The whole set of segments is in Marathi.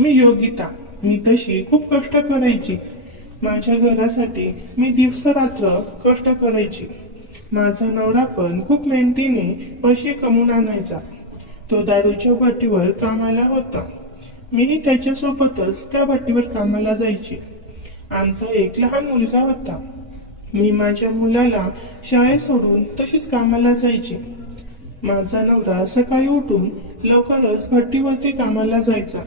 मी योगिता. मी तशी खूप कष्ट करायची. माझ्या घरासाठी मी दिवस रात्र कष्ट करायची. माझा नवरा पण खूप मेहनतीने पैसे कमवून आणायचा. तो दारूच्या भट्टीवर कामाला होता. मीही त्याच्यासोबतच त्या भट्टीवर कामाला जायची. आमचा एक लहान मुलगा होता. मी माझ्या मुलाला शाळेत सोडून तशीच कामाला जायची. माझा नवरा सकाळी उठून लवकरच भट्टीवरती कामाला जायचा.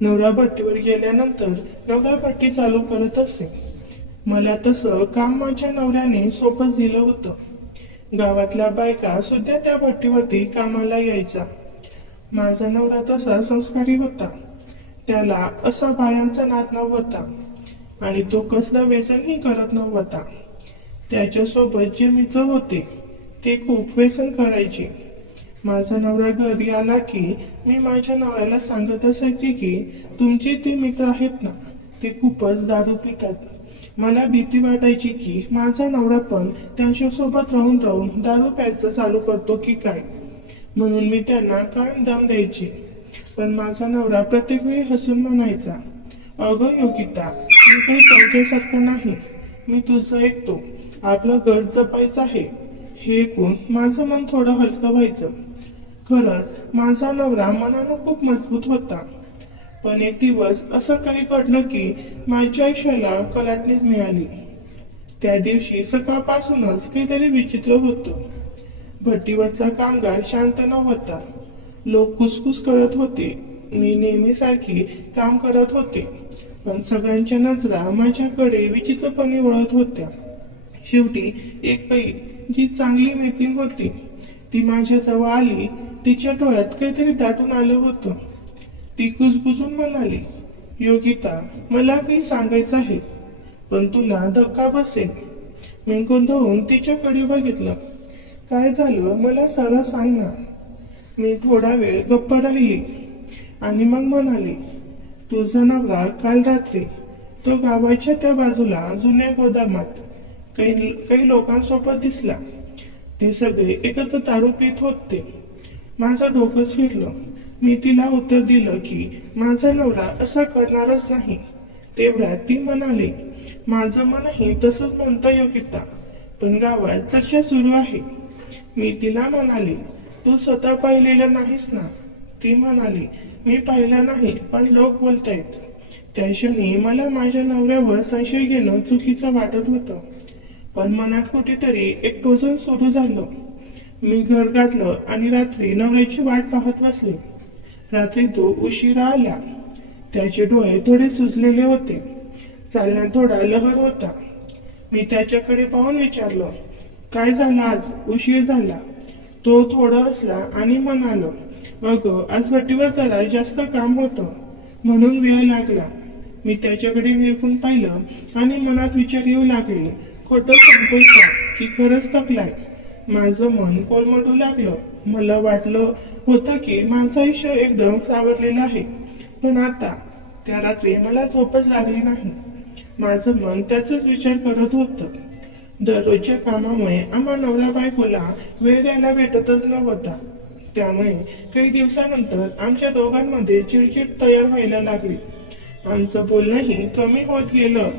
नवरा भट्टीवर गेल्यानंतर नवरा भट्टी चालू करत असे. मला तसं काम माझ्या नवऱ्याने सोपंच दिलं होतं. गावातल्या बायका सुद्धा त्या भट्टीवरती कामाला यायचा. माझा नवरा तसा संस्कारी होता. त्याला असा बायांचा नाद नव्हता आणि तो कसलं व्यसनही करत नव्हता. त्याच्यासोबत जे मित्र होते ते खूप व्यसन करायचे. माझा नवरा घरी आला की मी माझ्या नवऱ्याला सांगत असायचे की तुमचे ते मित्र आहेत ना, ते खूपच दारू पितात. मला भीती वाटायची की माझा नवरा पण त्यांच्यासोबत राहून राहून दारू प्यायचं चालू करतो की काय, म्हणून मी त्यांना कायम दम द्यायचे. पण माझा नवरा प्रत्येक वेळी हसून म्हणायचा, अगं योगिता, मी काही त्यांच्यासारखं नाही, मी तुझं ऐकतो, आपलं घर जपायचं आहे. हे ऐकून माझं मन थोडं हलकं व्हायचं. खरंच माझा नवरा मनानं खूप मजबूत होता. पण एक दिवस असं काही घडलं की माझ्या आयुष्याला कलाटणीच मिळाली. त्या दिवशी सकाळपासूनच काहीतरी विचित्र होतं. भट्टीवरचा कामगार शांत नव्हता. लोक कुसकुस करत होते. मी नेहमीसारखी काम करत होते, पण सगळ्यांच्या नजरा माझ्याकडे विचित्रपणे वळत होत्या. शेवटी एक बाई जी चांगली मैत्रीण होती ती माझ्या जवळ आली. तिच्या डोळ्यात काहीतरी दाटून आलं होतं. ती कुजबुजून म्हणाली, योगिता, मला काही सांगायचं आहे, पण तुला धक्का बसेल. मी गोंधळून तिच्याकडे बघितलं. काय झालं, मला सरळ सांग ना. मी थोडा वेळ गप्प राहिली आणि मग म्हणाली, तुझा नवरा काल रात्री तो गावाच्या त्या बाजूला जुन्या गोदामात काही लोकांसोबत दिसला. ते सगळे एकत्र दारू पित होते. माझं डोकंच फिरलं. मी तिला उत्तर दिलं की माझा नवरा असा करणारच नाही. तेवढ्यात ती म्हणाली, माझं मनही तसंच म्हणतं योगिता, पण गावात चर्चा सुरू आहे. मी तिला म्हणाली, तू स्वतः पाहिलेलं नाहीस ना. ती म्हणाली, मी पाहिलं नाही, पण लोक बोलतायत. त्या क्षणी मला माझ्या नवऱ्यावर संशय घेणं चुकीचं वाटत होतं. पण मनात कुठेतरी एक टोचन सुरू झालं. मी घर गाठलं आणि रात्री नवऱ्याची वाट पाहत बसले. रात्री तो उशिरा आला. त्याचे डोळे थोडे सुजलेले होते. चालण्यात थोडा लहर होता. मी त्याच्याकडे पाहून विचारलं, काय झालं आज, उशीर झाला. तो थोडं हसला आणि म्हणालो, अगं आज भट्टीवर जरा जास्त काम होतं म्हणून वेळ लागला. मी त्याच्याकडे निरखून पाहिलं आणि मनात विचार येऊ लागले, खोटं सांगतोय का की खरंच थकलाय. माझं मन कोलमडू लागलं. मला वाटलं होतं की माझं आयुष्य एकदम सावरलेलं आहे, पण आता त्या रात्री मला झोपच लागली नाही. माझं मन त्याचाच विचार करत होतं. दररोजच्या कामामुळे आम्हा नवरा बायकोला वेळ द्यायला भेटतच नव्हता. त्यामुळे काही दिवसानंतर आमच्या दोघांमध्ये चिडचिड तयार व्हायला लागली. आमचं बोलणंही कमी होत गेलं.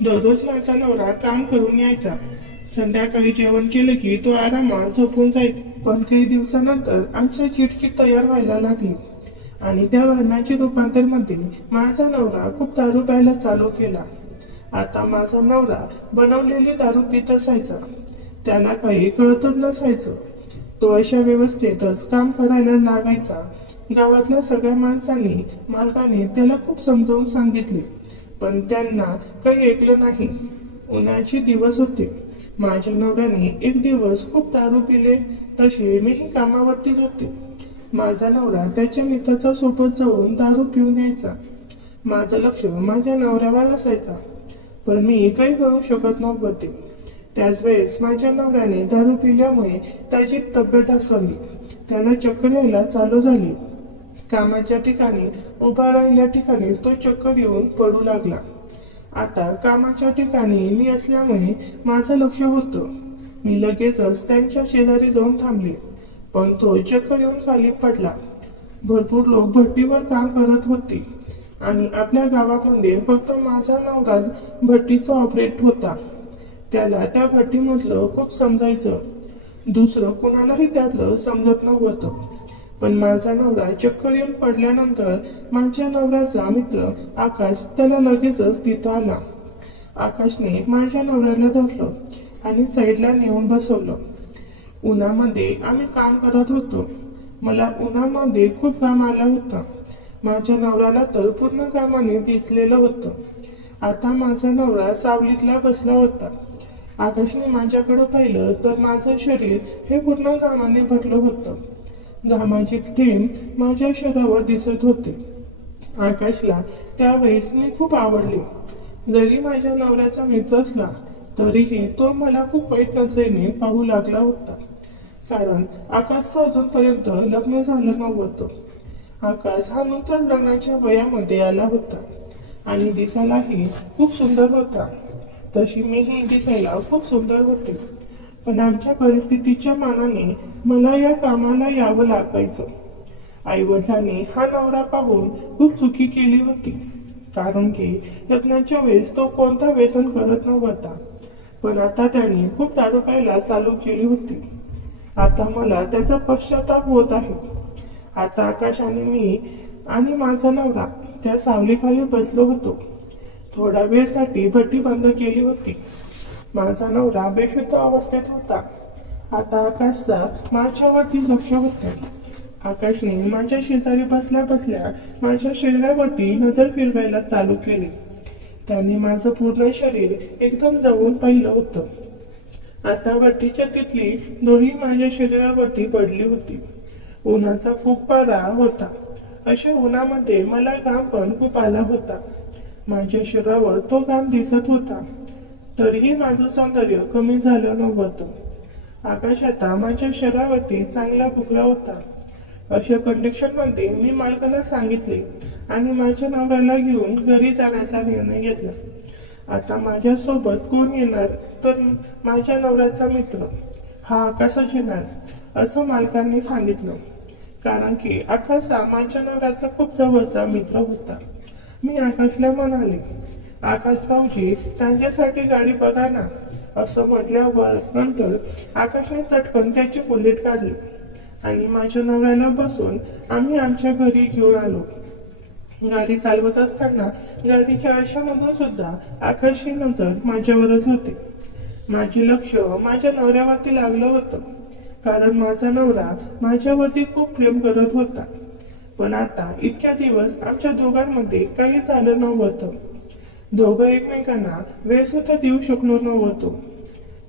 दररोज माझा नवरा काम करून यायचा. संध्याकाळी जेवण केलं की तो आरामात झोपून जायचा. पण काही दिवसानंतर आमच्या चिडचिड तयार व्हायला लागली आणि त्या भांडणाच्या रूपांतर मध्ये माझा नवरा खूप दारू प्यायला चालू केला. आता माझा नवरा बनवलेली दारू पित असायचा. त्याला काही कळतच नसायचं. तो अशा व्यवस्थेतच काम करायला लागायचा. गावातल्या सगळ्या माणसांनी मालकाने त्याला खूप समजावून सांगितले, पण त्यांना काही ऐकलं नाही. उन्हाळ्याचे दिवस होते. माझ्या नवऱ्याने एक दिवस खूप दारू पिले. तसे मीही कामावरतीच होते. माझा नवरा त्याच्या मित्राच्या सोबत जाऊन दारू पिऊन यायचा. माझं लक्ष माझ्या नवऱ्यावर असायचा, पण मी काही करू शकत नव्हते. त्याच वेळेस माझ्या नवऱ्याने दारू पिल्यामुळे त्याची तब्येत ढासळली. त्याला चक्कर यायला चालू झाली. कामाच्या ठिकाणी उभा राहिल्या ठिकाणी तो चक्कर येऊन पडू लागला. आता कामाच्या ठिकाणी मी असल्यामुळे माझं लक्ष होतं. मी लगेचच त्यांच्या शेजारी जाऊन थांबले, पण तो चक्कर येऊन खाली पडला. भरपूर लोक भट्टीवर काम करत होते आणि आपल्या गावामध्ये फक्त माझा नवराच भट्टीचा ऑपरेट होता. त्याला त्या भट्टीमधलं खूप समजायचं. दुसरं कुणालाही त्यातलं समजत नव्हतं. पण माझा नवरा चक्कर येऊन पडल्यानंतर माझ्या नवऱ्याचा मित्र आकाश त्याला लगेचच तिथं आला. आकाशने माझ्या नवऱ्याला धरलं आणि साईडला नेऊन बसवलं. उन्हामध्ये आम्ही काम करत होतो. मला उन्हामध्ये खूप घाम आला होता. माझ्या नवऱ्याला तर पूर्ण घामाने भिजलेलं होतं. आता माझा नवरा सावलीतला बसला होता. आकाशने माझ्याकडे पाहिलं तर माझं शरीर हे पूर्ण घामाने भरलं होतं. घामाचे थेंब माझ्या शरीरावर दिसत होते. आकाशला त्यावेळेस मी खूप आवडले. जरी माझ्या नवऱ्याचा मित्र असला तरीही तो मला खूप वाईट नजरेने पाहू लागला होता. कारण आकाशचं अजूनपर्यंत लग्न झालं नव्हतं. आकाश हा नुकताच लग्नाच्या वयामध्ये आला होता आणि दिसायलाही खूप सुंदर होता. तशी मीही दिसायला खूप सुंदर होते. पण आमच्या परिस्थितीच्या मानाने मला या कामाला यावं लागायचं. आईवडिलांनी हा नवरा पाहून खूप चुकी केली होती. कारण की लग्नाच्या वेळेस तो कोणता व्यसन करत नव्हता. पण आता त्याने खूप दारू प्यायला चालू केली होती. आता मला त्याचा पश्चाताप होत आहे. आता आकाश आणि मी आणि माझा नवरा त्या सावलीखाली बसलो होतो. थोडा वेळसाठी भट्टी बंद केली होती. माझा नवरा बेशुद्ध अवस्थेत होता. आता आकाशचा माझ्यावरती लक्ष होते. आकाशने माझ्या शेजारी बसल्या बसल्या माझ्या शरीरावरती नजर फिरवायला चालू केली. त्याने माझं पूर्ण शरीर एकदम जवळून पाहिलं होतं. आता भट्टीच्या तिथली दोरी माझ्या शरीरावरती पडली होती. उन्हाचा खूप पारा होता. अशा उन्हामध्ये मला घाम पण खूप आला होता. माझ्या शरीरावर तो घाम दिसत होता. तरीही माझं सौंदर्य कमी झालं नव्हतं. आकाश आता माझ्या शरीरावरती चांगला फुगला होता. अशा कंडिशनमध्ये मी मालकाला सांगितले आणि माझ्या नवऱ्याला घेऊन घरी जाण्याचा निर्णय घेतला. आता माझ्यासोबत कोण येणार तर माझ्या नवऱ्याचा मित्र हा आकाशच येणार असं मालकांनी सांगितलं. कारण की आकाश हा माझ्या नवऱ्याचा खूप जवळचा मित्र होता. मी आकाशला म्हणाले, आकाश भाऊजी त्यांच्यासाठी गाडी बघा ना. असं म्हटल्यावर नंतर आकाशने चटकन त्याची बुलेट काढली आणि माझ्या नवऱ्याला बसून आम्ही आमच्या घरी घेऊन आलो. गाडी चालवत असताना गाडीच्या आरशामधून सुद्धा आकाशची नजर माझ्यावरच होती. माझे लक्ष माझ्या नवऱ्यावरती लागलं होतं. कारण माझा नवरा माझ्यावरती खूप प्रेम करत होता. पण आता इतक्या दिवस आमच्या दोघांमध्ये काही झालं नव्हतं. दोघं एकमेकांना वेळ सुद्धा देऊ शकलो नव्हतो.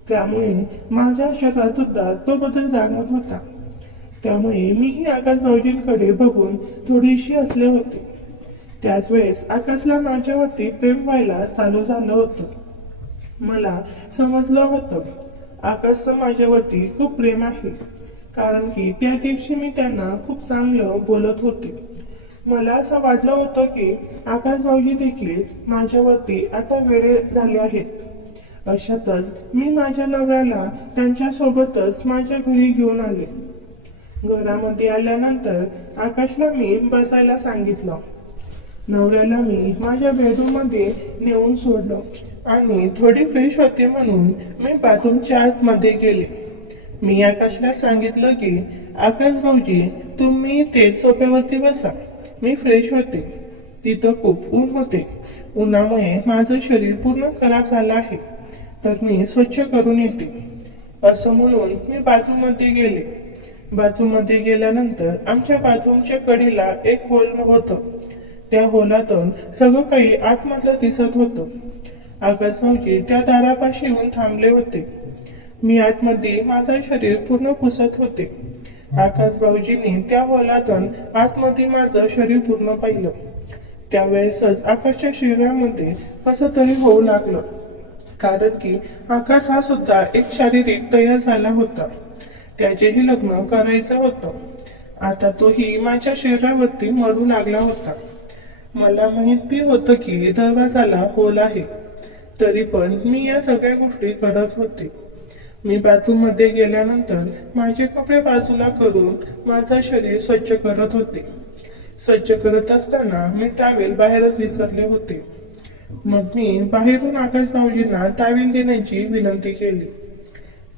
त्यामुळे माझ्या शरीरात सुद्धा तो बदल जाणवत होता. त्यामुळे मीही आकाश भाऊजींकडे बघून थोडीशी हसले होते. त्याच वेळेस आकाशला माझ्यावरती प्रेम व्हायला चालू झालं होतं. मला समजलं होतं आकाशचं माझ्यावरती खूप प्रेम आहे. कारण की त्या दिवशी मी त्यांना खूप चांगलं बोलत होते. मला असं वाटलं होतं की आकाश भाऊजी देखील माझ्यावरती आता वेडे झाले आहेत. अशातच मी माझ्या नवऱ्याला त्यांच्यासोबतच माझ्या घरी घेऊन आले. घरामध्ये आल्यानंतर आकाशला मी बसायला सांगितलं. नवऱ्याला मी माझ्या बेडरूम मध्ये नेऊन सोडलं आणि थोडी फ्रेश होते म्हणून मी बाथरूमच्या आतमध्ये गेले. मी आकाशला सांगितलं की आकाश भाऊजी तुम्ही ते सोफ्यावरती बसा, मी फ्रेश होते. तिथं खूप ऊन होते. उन्हामुळे माझं शरीर पूर्ण खराब झालं आहे, तर मी स्वच्छ करून येते. असं म्हणून मी बाथरूम मध्ये गेले. बाथरूम मध्ये गेल्यानंतर आमच्या बाथरूमच्या कडेला एक होल होतं. त्या होलातून सगळं काही आतमधलं दिसत होतं. आकाश भाऊजी त्या दारापाशी येऊन थांबले होते. मी आतमध्ये माझं शरीर पूर्ण पुसत होते. आकाश भाऊजींनी त्या होलातून आतमध्ये माझं शरीर पूर्ण पाहिलं. त्यावेळेसच आकाशच्या शरीरामध्ये कसं तरी होऊ लागलं. कारण की आकाश हा सुद्धा एक शारीरिक तयार झाला होता. त्याचेही लग्न करायचं होतं. आता तोही माझ्या शरीरावरती मरू लागला होता. मला माहिती होतं की दरवाजाला होल आहे, तरी पण मी या सगळ्या गोष्टी करत होते. मी बाथरूम मध्ये गेल्यानंतर माझे कपडे बाजूला करून माझं शरीर स्वच्छ करत होते. स्वच्छ करत असताना मी टॉवेल बाहेरच विसरले होते. मग मी बाहेरून आकाश भाऊजींना टॉवेल देण्याची विनंती केली.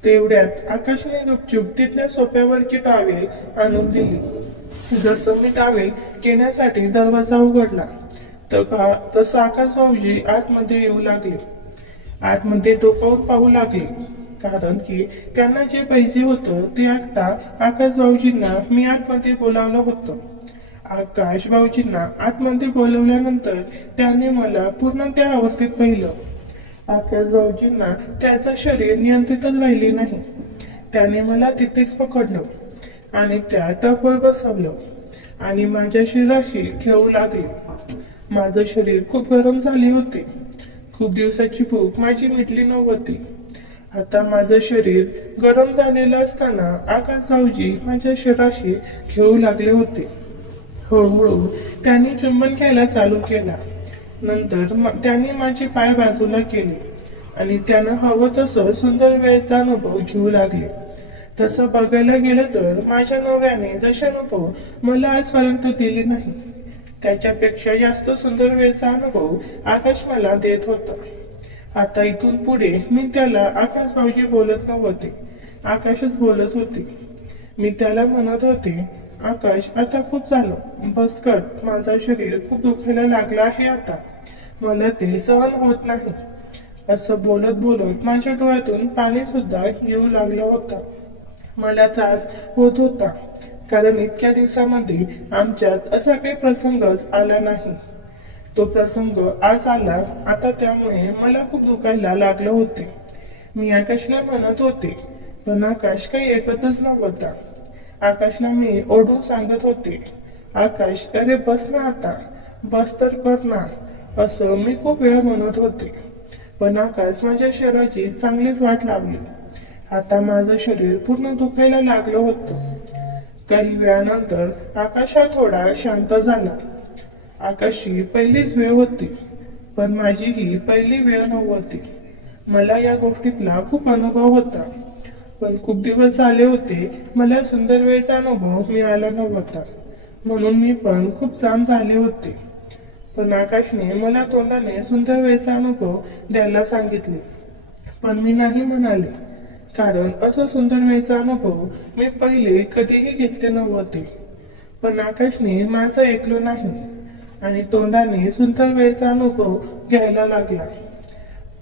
तेवढ्यात आकाशने गुपचूप तिथल्या सोफ्यावरची टॉवेल आणून दिली. जसं मी टॉवेल घेण्यासाठी दरवाजा उघडला तसं आकाश भाऊजी आतमध्ये येऊ लागले. आतमध्ये डोकावून पाहू लागले, कारण की त्यांना जे पाहिजे होतं ते आता आकाश भाऊजींना मी आतमध्ये बोलावलं होतं. आकाश भाऊजींना आतमध्ये बोलवल्यानंतर त्याने मला पूर्ण त्या अवस्थेत पाहिलं. आकाश भाऊजींना त्याचं शरीर नियंत्रितच राहिले नाही. त्याने मला तिथेच पकडलं आणि त्या टपवर बसवलं आणि माझ्या शरीराशी खेळू लागले. माझं शरीर खूप गरम झाले होते. खूप दिवसाची भूक माझी मिटली नव्हती. आता माझं शरीर गरम झालेलं असताना आकाश भाऊजी माझ्या शरीराशी खेळू लागले होते. हळूहळू त्यांनी चुंबन घ्यायला चालू केला. नंतर त्यांनी माझे पाय बाजूला केले आणि त्यानं हवं तसं सुंदर वेळेचा अनुभव घेऊ लागले. तसं बघायला गेलं तर माझ्या नवऱ्याने जसे अनुभव मला आजपर्यंत दिले नाही, त्याच्यापेक्षा जास्त सुंदर वेळेचा अनुभव आकाश मला देत होता. आता इथून पुढे मी त्याला आकाश भाऊजी बोलत नव्हते, आकाशच बोलत होते. मी त्याला म्हणत होते, आकाश आता खूप झालं, बस कर, माझं शरीर खूप दुखायला लागलं आहे, आता मला ते सहन होत नाही. असं बोलत बोलत माझ्या डोळ्यातून पाणी सुद्धा येऊ लागलं होतं. मला त्रास होत होता, कारण इतक्या दिवसामध्ये आमच्यात असा काही प्रसंगच आला नाही. तो प्रसंग आज आला आता, त्यामुळे मला खूप दुखायला लागलं होते. मी आकाशला म्हणत होते, पण आकाश काही ऐकतच नव्हता. आकाशला मी ओढून सांगत होते, आकाश अरे बस ना, आता बस तर कर ना, असं मी खूप वेळ म्हणत होते. पण आकाश माझ्या शरीराची चांगलीच वाट लावली. आता माझं शरीर पूर्ण दुखायला लागलं होतं. काही वेळानंतर आकाश हा थोडा शांत झाला. आकाशची पहिलीच वेळ होती, पण माझी ही पहिली वेळ नव्हती. मला या गोष्टीतला खूप अनुभव होता, पण खूप दिवस झाले होते मला सुंदर वेळेचा अनुभव मिळाला नव्हता, म्हणून मी पण खूप जाम झाले होते. पण आकाशने मला तोंडाने सुंदर वेळेचा अनुभव द्यायला सांगितले, पण मी नाही म्हणाले, कारण असं सुंदर वेळेचा अनुभव मी पहिले कधीही घेतले नव्हते. पण आकाशने माझं ऐकलं नाही आणि तोंडाने सुंदर वेळेचा अनुभव घ्यायला लागला.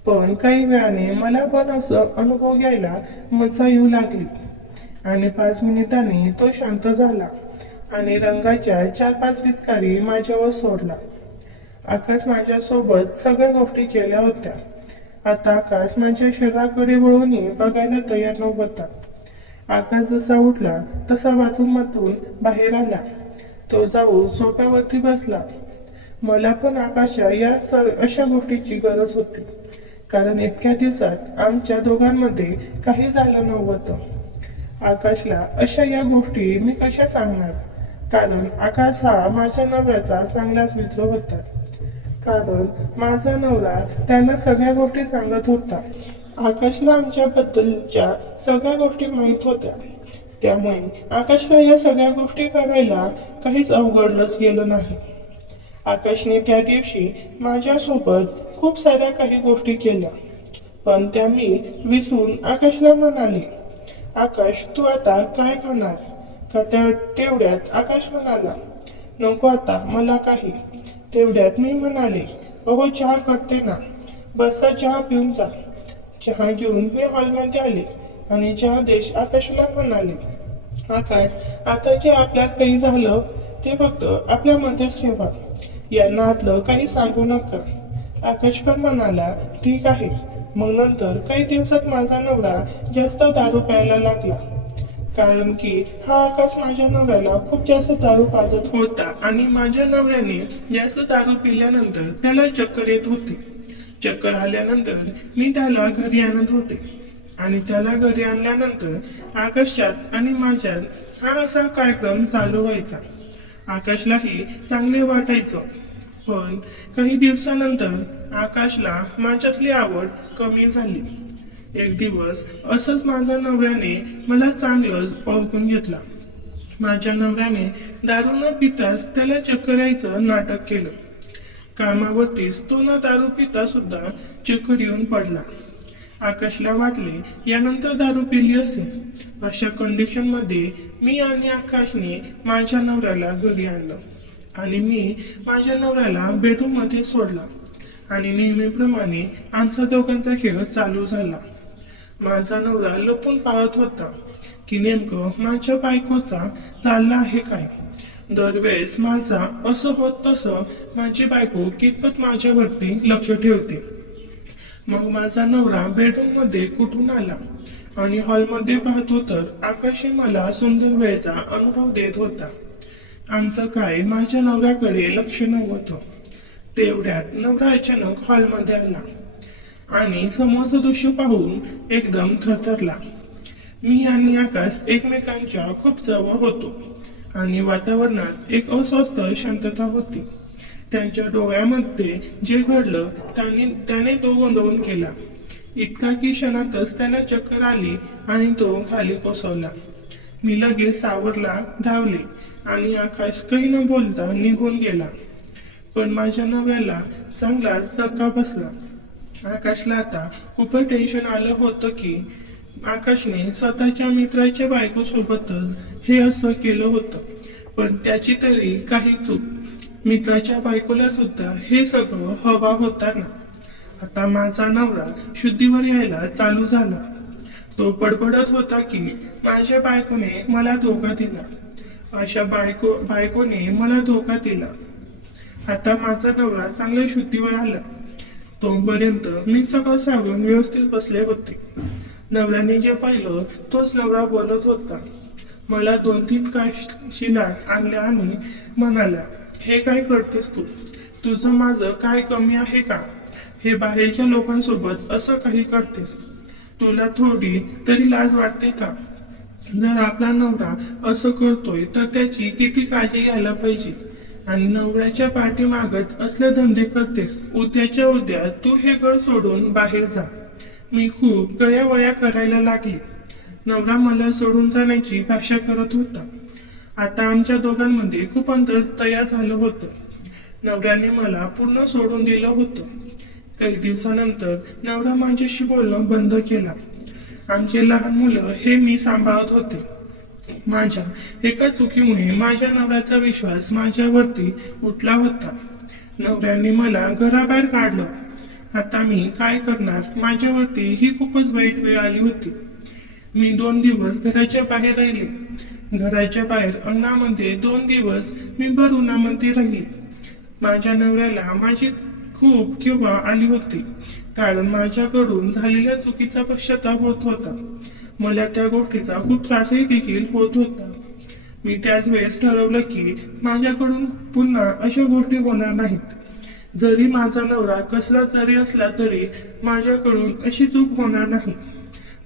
पण काही वेळाने मला पण असं अनुभव घ्यायला मजा येऊ लागली आणि 5 मिनिटांनी तो शांत झाला आणि रंगाच्या 4-5 पिचकारी माझ्यावर सोडला. आकाश माझ्यासोबत सगळ्या गोष्टी केल्या होत्या. आता आकाश माझ्या शरीराकडे वळूनही बघायला तयार नव्हता. आकाश जसा उठला तसा बाथरूममधून बाहेर आला. तो जाऊन सोफ्यावरती बसला. मला पण आकाशच्या या अशा गोष्टीची गरज होती, कारण इतक्या दिवसात आमच्या दोघांमध्ये काही झालं नव्हतं. आकाशला अशा या गोष्टी मी कशा सांगणार, कारण आकाश हा माझ्या नवऱ्याचा चांगलाच मित्र होता. कारण माझा नवरा त्याला सगळ्या गोष्टी सांगत होता. आकाशला आमच्याबद्दलच्या सगळ्या गोष्टी माहीत होत्या, त्यामुळे आकाशला या सगळ्या गोष्टी करायला काहीच अवघडलंच गेलं नाही. आकाशने त्या दिवशी माझ्यासोबत खूप साऱ्या काही गोष्टी केल्या, पण त्या मी विसरून आकाशला म्हणाले, आकाश तू आता काय खाणार का? तेवढ्यात आकाश म्हणाला, नको आता मला काही. तेवढ्यात मी म्हणाले, अहो चहा करते ना, बसता चहा पिऊन जा. चहा घेऊन मी हॉलमध्ये आले आणि चहा देश आकाशला म्हणाले, आकाश आता जे आपल्यात काही झालं ते फक्त आपल्यामध्येच ठेवा, यांना आतलं काही सांगू नका. आकाश पण म्हणाला, ठीक आहे. मग नंतर काही दिवसात माझा नवरा जास्त दारू प्यायला लागला, कारण की हा आकाश माझ्या नवऱ्याला खूप जास्त दारू पाजत होता आणि माझ्या नवऱ्याने जास्त दारू पिल्यानंतर त्याला चक्कर येत होती. चक्कर आल्यानंतर मी त्याला घरी आणत होते आणि त्याला घरी आणल्यानंतर आकाशात आणि माझ्यात हा असा कार्यक्रम चालू व्हायचा. आकाशलाही चांगले वाटायचं, पण काही दिवसानंतर आकाशला माझ्यातली आवड कमी झाली. एक दिवस असंच माझ्या नवऱ्याने मला चांगलंच ओळखून घेतला. माझ्या नवऱ्याने दारू न पिताच त्याला चक्कर यायचं नाटक केलं. कामावरतीच तो न दारू पिता सुद्धा चक्कर येऊन पडला. आकाशला वाटले यानंतर दारू पिली असेल. अशा कंडिशन मध्ये मी आणि आकाशने माझ्या नवऱ्याला घरी आणलं आणि मी माझ्या नवऱ्याला बेडरूम मध्ये सोडला आणि नेहमीप्रमाणे आमचा दोघांचा खेळ चालू झाला. माझा नवरा लपून पाहत होता की नेमकं माझ्या बायकोचा चालला आहे काय. दरवेळेस माझा असं होत तसं माझी बायको कितपत माझ्यावरती लक्ष ठेवते. मग माझा नवरा बेडरूम मध्ये कुठून आला आणि हॉलमध्ये पाहतो तर आकाशी मला सुंदर वेळेचा अनुभव देत होता. आमचं काय माझ्या नवऱ्याकडे लक्ष नव्हतं. तेवढ्यात नवरा अचानक हॉलमध्ये आला आणि समोरचं दृश्य पाहून एकदम थरथरला. मी आणि आकाश एकमेकांच्या खूप जवळ होतो आणि वातावरणात एक अस्वस्थ शांतता होती. त्यांच्या डोळ्यामध्ये जे घडलं त्याने तो गोंधळून केला. इतका की क्षणातच त्याला चक्कर आली आणि तो खाली कोसळला. मी लगेच सावरला धावले आणि आकाश काही न बोलता निघून गेला. पण माझ्या नव्याला चांगलाच धक्का बसला. आकाशला आता खूप टेन्शन आलं होतं की आकाशने स्वतःच्या मित्राच्या बायको सोबतच हे असं केलं होतं. पण त्याची तरी काही चूक. मित्राच्या बायकोला सुद्धा हे सगळं हवा होता ना. आता माझा नवरा शुद्धीवर यायला चालू झाला. तो बडबडत होता की माझ्या बायकोने मला धोका दिला. अशा बायकोने मला धोका दिला. आता माझा नवरा चांगल्या शुद्धीवर आला. तोपर्यंत मी सगळं सांगून व्यवस्थित बसले होते. नवऱ्याने जे पाहिलं तोच नवरा बोलत होता. मला 2-3 शिलात आणल्या आणि म्हणाला, हे काय करतेस तू? तुझं माझं काय कमी आहे का? हे बाहेरच्या लोकांसोबत असं काही करतेस? तुला थोडी तरी लाज वाटते का? जर आपला नवरा असं करतोय तर त्याची किती काळजी घ्यायला पाहिजे. आणि नवऱ्याच्या पाठीमागत असले धंदे करतेस. उद्याच्या उद्या तू हे घर सोडून बाहेर जा. मी खूप गयावया करायला लागली. नवरा मला सोडून जाण्याची भाषा करत होता. आता आमच्या दोघांमध्ये खूप अंतर तयार झालं होतं. नवऱ्याने मला पूर्ण सोडून दिलं होतं. काही दिवसानंतर नवरा माझ्याशी बोलणं बंद केला. आमचे लहान मुलं हे मी सांभाळत होते. माझ्या एका चुकीमुळे माझ्या नवऱ्याचा विश्वास माझ्यावरती उठला होता. नवऱ्याने मला घराबाहेर काढलं. आता मी काय करणार? माझ्यावरती ही खूपच वाईट वेळ आली होती. मी 2 दिवस घराच्या बाहेर राहिले. घराच्या बाहेर अंगणामध्ये 2 दिवस मी भर उन्हामध्ये राहिले. माझ्या नवऱ्याला माझी खूप किंवा आली होती, कारण माझ्याकडून झालेल्या चुकीचा पश्चाताप होत होता. मला त्या गोष्टीचा खूप त्रासही देखील होत होता. मी त्याच वेळेस ठरवलं की माझ्याकडून पुन्हा अशा गोष्टी होणार नाहीत. जरी माझा नवरा कसला जरी असला तरी माझ्याकडून अशी चूक होणार नाही.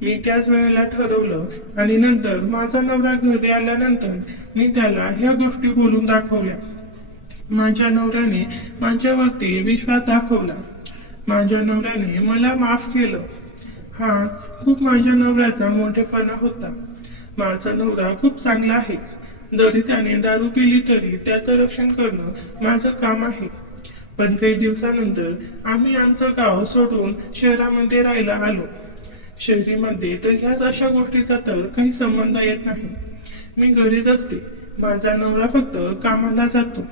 मी त्याच वेळेला ठरवलं आणि नंतर माझा नवरा घरी आल्यानंतर मी त्याला ह्या गोष्टी बोलून दाखवल्या. माझ्या नवऱ्याने माझ्यावरती विश्वास दाखवला. माझ्या नवऱ्याने मला माफ केलं. हा खूप माझ्या नवऱ्याचा मोठेपणा होता. माझा नवरा खूप चांगला आहे. जरी त्याने दारू पिली तरी त्याचं रक्षण करणं माझं काम आहे. पण काही दिवसानंतर आम्ही आमचं गाव सोडून शहरामध्ये राहायला आलो. शहरीमध्ये तर ह्याच अशा गोष्टीचा तर काही संबंध येत नाही. मी घरीच असते. माझा नवरा फक्त कामाला जातो.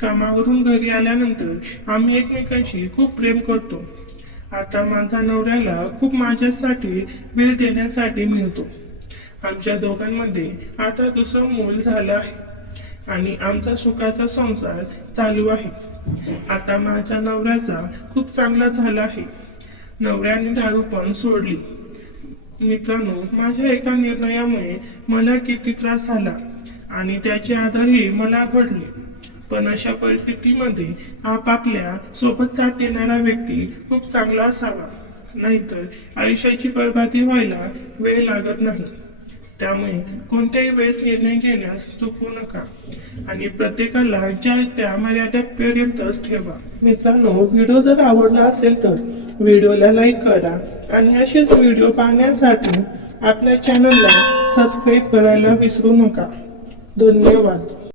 कामावरून घरी आल्यानंतर आम्ही एकमेकांशी खूप प्रेम करतो. आता माझा नवऱ्याला खूप माझ्यासाठी वेळ देण्यासाठी मिळतो. आमच्या दोघांमध्ये आता दुसरं मूल झालं आहे आणि आमचा सुखाचा संसार चालू आहे. आता माझ्या नवऱ्याचा खूप चांगला झाला आहे. नवऱ्याने दारू पण सोडली. मित्रांनो, माझ्या एका निर्णयामुळे मला किती त्रास झाला आणि त्याचे आधारही मला घडले. पण अशा परिस्थितीमध्ये आपापल्या सोबत साथ देणारा व्यक्ती खूप चांगला असावा, नाहीतर आयुष्याची बरबादी व्हायला वेळ लागत नाही. त्यामुळे कोणत्याही वेळेस निर्णय घेण्यास चुकू नका आणि प्रत्येकाला ज्या त्या मर्यादेपर्यंतच ठेवा. मित्रांनो, व्हिडिओ जर आवडला असेल तर व्हिडिओला लाईक करा आणि असेच व्हिडिओ पाहण्यासाठी आपल्या चॅनलला सबस्क्राईब करायला विसरू नका. धन्यवाद.